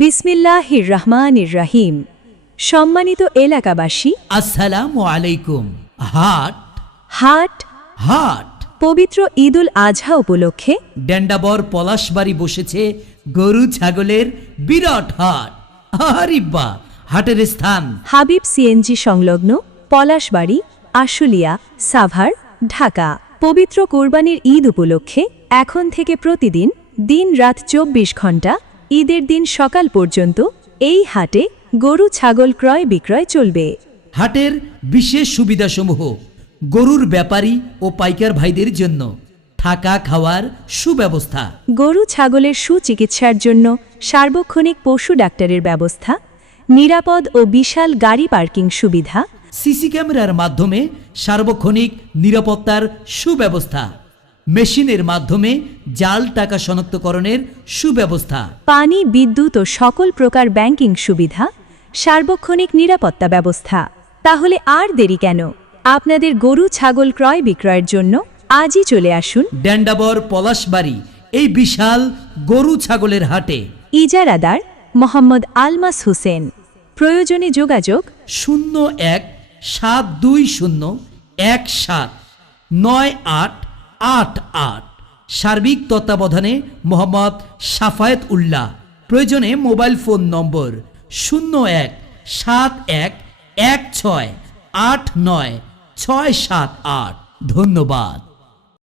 বিসমিল্লাহির রহমানির রহিম। সম্মানিত এলাকাবাসী, আসসালামু আলাইকুম। হাট হাট হাট পবিত্র ঈদুল আজহা উপলক্ষে ডেন্ডাবর পলাশবাড়ি বসেছে গরু ছাগলের বিরাট হাট। আরে বাহ! হাটের স্থান হাবিব সিএনজি সংলগ্ন পলাশবাড়ি, আশুলিয়া, সাভার, ঢাকা। পবিত্র কোরবানির ঈদ উপলক্ষে এখন থেকে প্রতিদিন দিন রাত 24 ঘন্টা ঈদের দিন সকাল পর্যন্ত এই হাটে গরু ছাগল ক্রয় বিক্রয় চলবে। হাটের বিশেষ সুবিধাসমূহ: গরুর ব্যাপারী ও পাইকার ভাইদের জন্য থাকা খাওয়ার সুব্যবস্থা, গরু ছাগলের সুচিকিৎসার জন্য সার্বক্ষণিক পশু ডাক্তারের ব্যবস্থা, নিরাপদ ও বিশাল গাড়ি পার্কিং সুবিধা, সিসি ক্যামেরার মাধ্যমে সার্বক্ষণিক নিরাপত্তার সুব্যবস্থা, মেশিনের মাধ্যমে জাল টাকা শনাক্তকরণের সুব্যবস্থা, পানি, বিদ্যুৎ ও সকল প্রকার ব্যাংকিং সুবিধা, সার্বক্ষণিক নিরাপত্তা ব্যবস্থা। তাহলে আর দেরি কেন? আপনাদের গরু ছাগল ক্রয় বিক্রয়ের জন্য আজই চলে আসুন ডেন্ডাবর পলাশবাড়ি এই বিশাল গরু ছাগলের হাটে। ইজারাদার মোহাম্মদ আলমাস হোসেন। প্রয়োজনে যোগাযোগ 01-720-17-9888। সার্বিক তত্ত্বাবধানে মোহাম্মদ সাফায়েত উল্লাহ। প্রয়োজনে মোবাইল ফোন নম্বর 01-71-16-89-678। ধন্যবাদ।